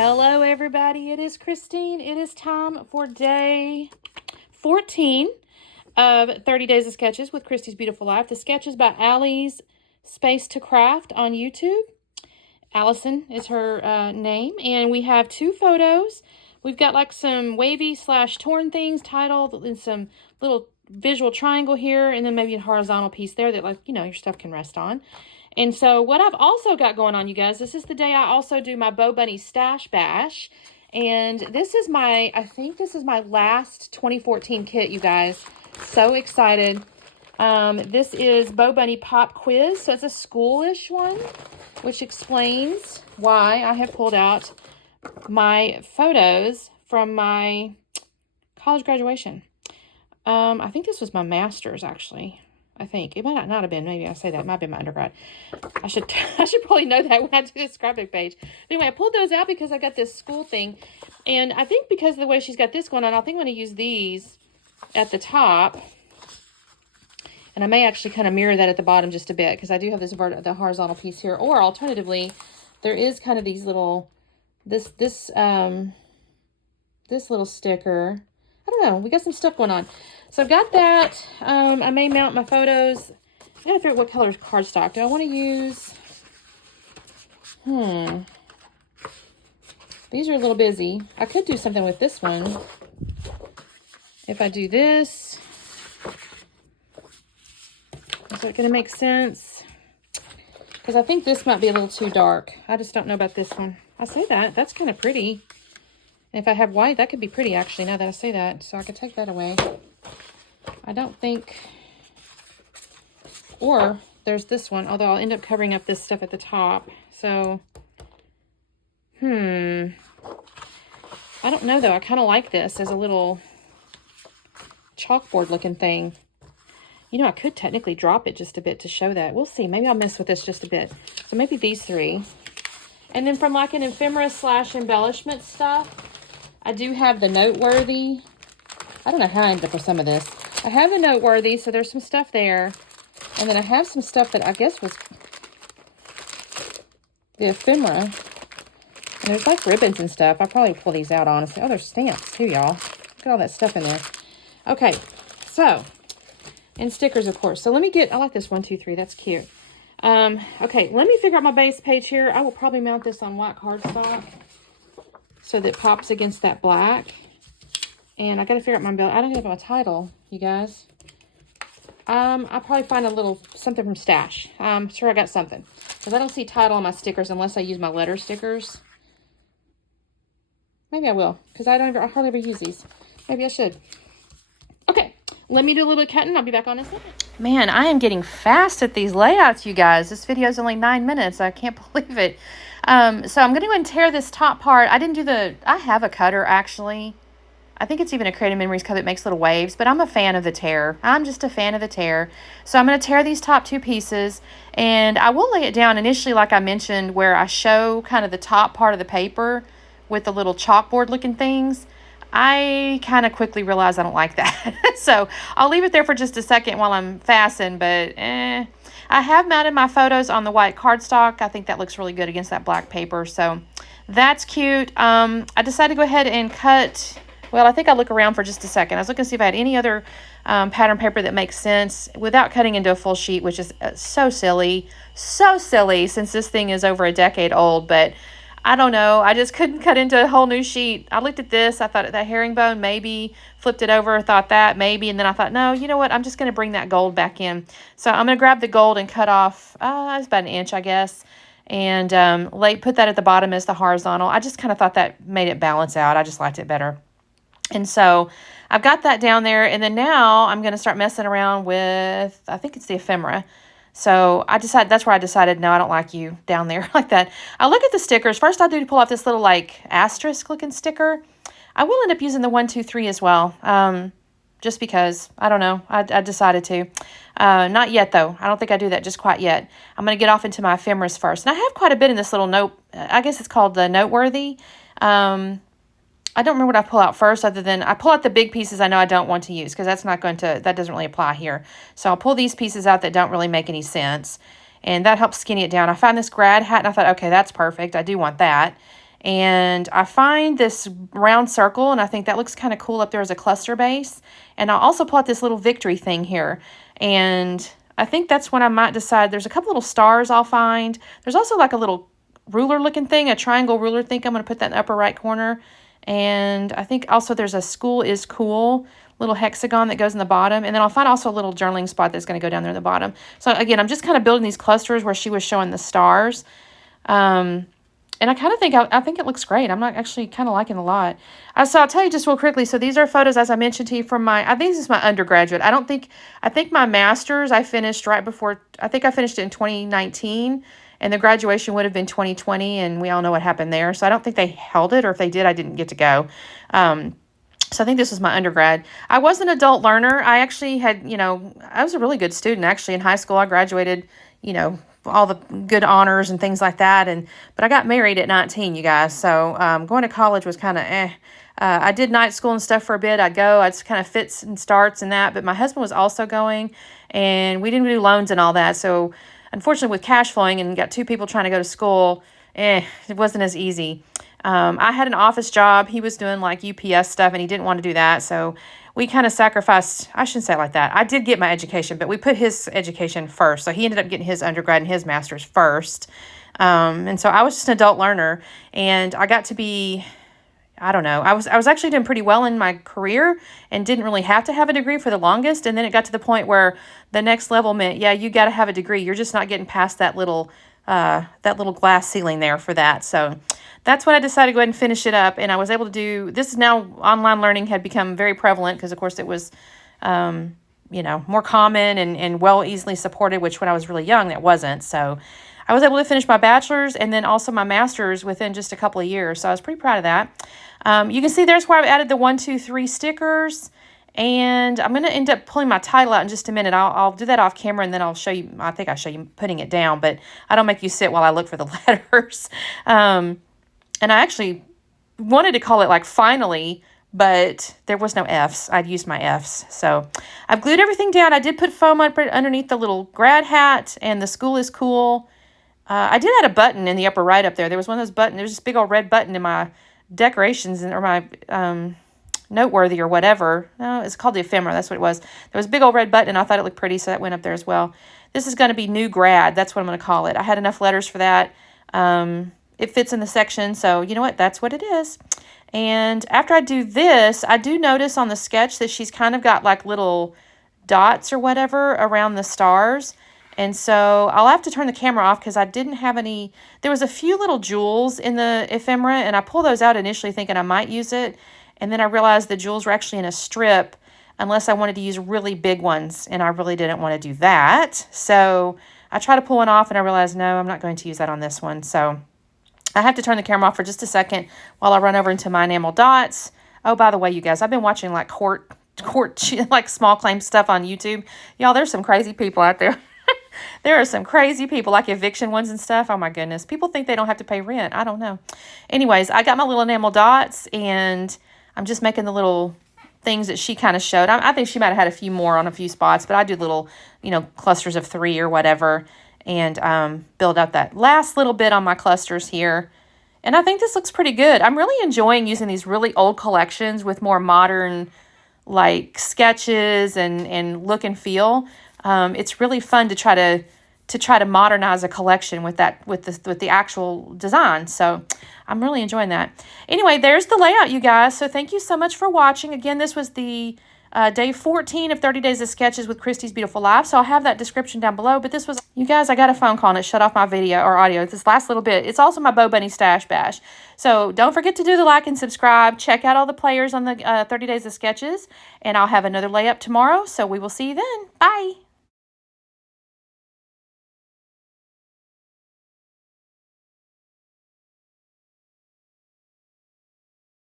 Hello everybody, it is Christine. It is time for day 14 of 30 Days of Sketches with Christy's Beautiful Life. The sketches by Allie's Space to Craft on YouTube. Allison is her name, and we have two photos. We've got like some wavy / torn things titled and some little visual triangle here, and then maybe a horizontal piece there that, like, you know, your stuff can rest on. And so what I've also got going on, you guys, this is the day I also do my BoBunny Stash Bash. And this is my, I think this is my last 2014 kit, you guys. So excited. This is BoBunny Pop Quiz. So it's a schoolish one, which explains why I have pulled out my photos from my college graduation. I think this was my master's, actually. I think it might not have been. Maybe I say that. It might have been my undergrad. I should probably know that when I do this graphic page. But anyway, I pulled those out because I got this school thing. And I think because of the way she's got this going on, I think I'm going to use these at the top. And I may actually kind of mirror that at the bottom just a bit, because I do have the horizontal piece here. Or alternatively, there is kind of these little, this little sticker. I don't know. We got some stuff going on. So I've got that. I may mount my photos. I gotta figure out what color cardstock. Do I want to use? These are a little busy. I could do something with this one. If I do this. Is that gonna make sense? Because I think this might be a little too dark. I just don't know about this one. I say that. That's kind of pretty. And if I have white, that could be pretty, actually, now that I say that. So I could take that away. I don't think, or there's this one, although I'll end up covering up this stuff at the top. So, I don't know, though. I kind of like this as a little chalkboard looking thing. You know, I could technically drop it just a bit to show that. We'll see. Maybe I'll mess with this just a bit. So maybe these three. And then from like an ephemera / embellishment stuff, I do have the Noteworthy. I don't know how I ended up with some of this. I have the Noteworthy, so there's some stuff there. And then I have some stuff that I guess was the ephemera. And there's like ribbons and stuff. I'll probably pull these out, honestly. Oh, there's stamps too, y'all. Look at all that stuff in there. Okay, so, and stickers, of course. So let me get, I like this 1, 2, 3. That's cute. Okay, let me figure out my base page here. I will probably mount this on white cardstock so that it pops against that black. And I got to figure out my bill. I don't have my title, you guys. I'll probably find a little something from Stash. I'm sure I got something. Because I don't see title on my stickers unless I use my letter stickers. Maybe I will. Because I hardly ever use these. Maybe I should. Okay. Let me do a little bit of cutting. I'll be back on in a second. Man, I am getting fast at these layouts, you guys. This video is only 9 minutes. I can't believe it. So I'm going to go and tear this top part. I have a cutter, actually. I think it's even a Creative Memories cutter that makes little waves, but I'm a fan of the tear. I'm just a fan of the tear. So I'm going to tear these top two pieces, and I will lay it down initially, like I mentioned, where I show kind of the top part of the paper with the little chalkboard looking things. I kind of quickly realized I don't like that. So I'll leave it there for just a second while I'm fastening, but I have mounted my photos on the white cardstock. I think that looks really good against that black paper. So that's cute. I decided to go ahead and cut. Well, I think I'll look around for just a second. I was looking to see if I had any other pattern paper that makes sense without cutting into a full sheet, which is so silly since this thing is over a decade old. But I don't know. I just couldn't cut into a whole new sheet. I looked at this. I thought that herringbone, maybe. Flipped it over. Thought that, maybe. And then I thought, no, you know what? I'm just going to bring that gold back in. So I'm going to grab the gold and cut off, it's about an inch, I guess. And put that at the bottom as the horizontal. I just kind of thought that made it balance out. I just liked it better. And so I've got that down there. And then now I'm going to start messing around with, I think it's the ephemera. So that's where I decided, no, I don't like you down there like that. I look at the stickers. First, I do pull off this little like asterisk looking sticker. I will end up using the 1, 2, 3 as well. Just because, I don't know, I decided to. Not yet though. I don't think I do that just quite yet. I'm going to get off into my ephemeras first. And I have quite a bit in this little note. I guess it's called the Noteworthy. I don't remember what I pull out first, other than I pull out the big pieces I know I don't want to use, because that doesn't really apply here. So I'll pull these pieces out that don't really make any sense, and that helps skinny it down. I found this Grad hat, and I thought, okay, that's perfect. I do want that. And I find this round circle, and I think that looks kind of cool up there as a cluster base. And I'll also pull out this little victory thing here. And I think that's when I might decide. There's a couple little stars I'll find. There's also like a little ruler looking thing, a triangle ruler. I think I'm going to put that in the upper right corner. And I think also there's a school is cool little hexagon that goes in the bottom. And then I'll find also a little journaling spot that's going to go down there in the bottom. So again, I'm just kind of building these clusters where she was showing the stars. And I kind of think, I think it looks great. I'm not actually kind of liking it a lot. So I'll tell you just real quickly. So these are photos, as I mentioned to you, from I think this is my undergraduate. I think my master's I finished right before, I think I finished it in 2019. And the graduation would have been 2020. And we all know what happened there. So I don't think they held it. Or if they did, I didn't get to go. So I think this was my undergrad. I was an adult learner. I actually had, I was a really good student, actually. In high school, I graduated, all the good honors and things like that. But I got married at 19, you guys. So going to college was kind of I did night school and stuff for a bit. I'd just kind of fits and starts and that. But my husband was also going, and we didn't do loans and all that. So unfortunately, with cash flowing and got two people trying to go to school, it wasn't as easy. I had an office job. He was doing like UPS stuff, and he didn't want to do that. So we kind of sacrificed, I shouldn't say it like that. I did get my education, but we put his education first. So he ended up getting his undergrad and his master's first. And so I was just an adult learner, and I got to be, I don't know, I was actually doing pretty well in my career and didn't really have to have a degree for the longest. And then it got to the point where the next level meant, yeah, you got to have a degree. You're just not getting past that little glass ceiling there for that. So that's when I decided to go ahead and finish it up. And I was able to do, this is now, online learning had become very prevalent because, of course, it was, more common and well easily supported, which when I was really young, that wasn't. So I was able to finish my bachelor's and then also my master's within just a couple of years. So I was pretty proud of that. You can see there's where I've added the 1, 2, 3 stickers. And I'm going to end up pulling my title out in just a minute. I'll do that off camera, and then I'll show you, I think I'll show you putting it down, but I don't make you sit while I look for the letters. And I actually wanted to call it like finally, but there was no F's. I'd used my F's. So I've glued everything down. I did put foam underneath the little grad hat, and the school is cool. I did add a button in the upper right up there. There was one of those buttons. There's this big old red button in my decorations or my noteworthy or whatever. No, it's called the ephemera. That's what it was. There was a big old red button, and I thought it looked pretty, so that went up there as well. This is going to be new grad. That's what I'm going to call it. I had enough letters for that. It fits in the section, so you know what? That's what it is. And after I do this, I do notice on the sketch that she's kind of got like little dots or whatever around the stars. And so I'll have to turn the camera off because I didn't have any. There was a few little jewels in the ephemera, and I pulled those out initially thinking I might use it. And then I realized the jewels were actually in a strip unless I wanted to use really big ones, and I really didn't want to do that. So I tried to pull one off, and I realized, no, I'm not going to use that on this one. So I have to turn the camera off for just a second while I run over into my enamel dots. Oh, by the way, you guys, I've been watching like court like small claim stuff on YouTube. Y'all, there's some crazy people out there. There are some crazy people, like eviction ones and stuff. Oh, my goodness. People think they don't have to pay rent. I don't know. Anyways, I got my little enamel dots, and I'm just making the little things that she kind of showed. I think she might have had a few more on a few spots, but I do little, clusters of 3 or whatever, and build up that last little bit on my clusters here. And I think this looks pretty good. I'm really enjoying using these really old collections with more modern, like, sketches and look and feel. It's really fun to try to modernize a collection with the actual design. So I'm really enjoying that. Anyway, there's the layout, you guys. So thank you so much for watching. Again, this was the day 14 of 30 Days of Sketches with Christy's Beautiful Life. So I'll have that description down below. But this was, you guys, I got a phone call and it shut off my video or audio. This last little bit. It's also my BoBunny Stash Bash. So don't forget to do the like and subscribe. Check out all the players on the 30 Days of Sketches. And I'll have another layup tomorrow. So we will see you then. Bye.